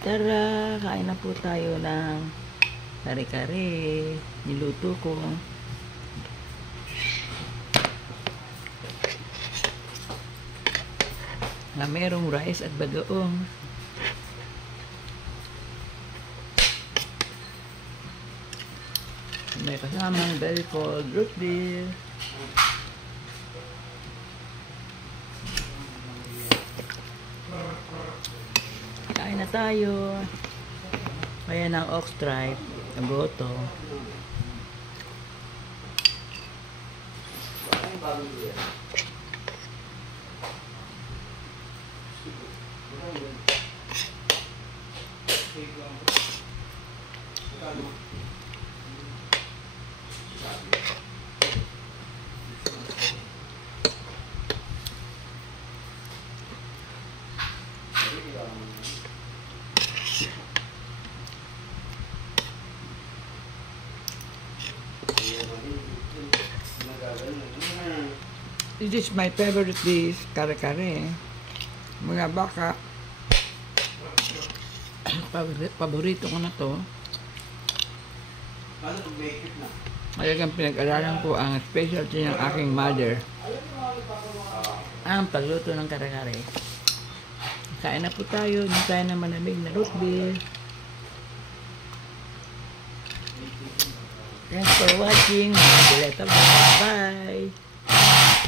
Tara, kain na po tayo ng kare-kare. Niluto ko. Na merong rice at bagoong. May kasamang very cold root beer. Kain na tayo. Kaya ng ox tripe, agoto. This is my favorite dish, kare-kare. Mga baka. Paborito ko na to. Talagang pinag-aralan ko ang specialty ng aking mother. Ang pagluto ng kare-kare. Kain na po tayo. Hindi tayo na malamig na root beer. Thanks for watching. Bye!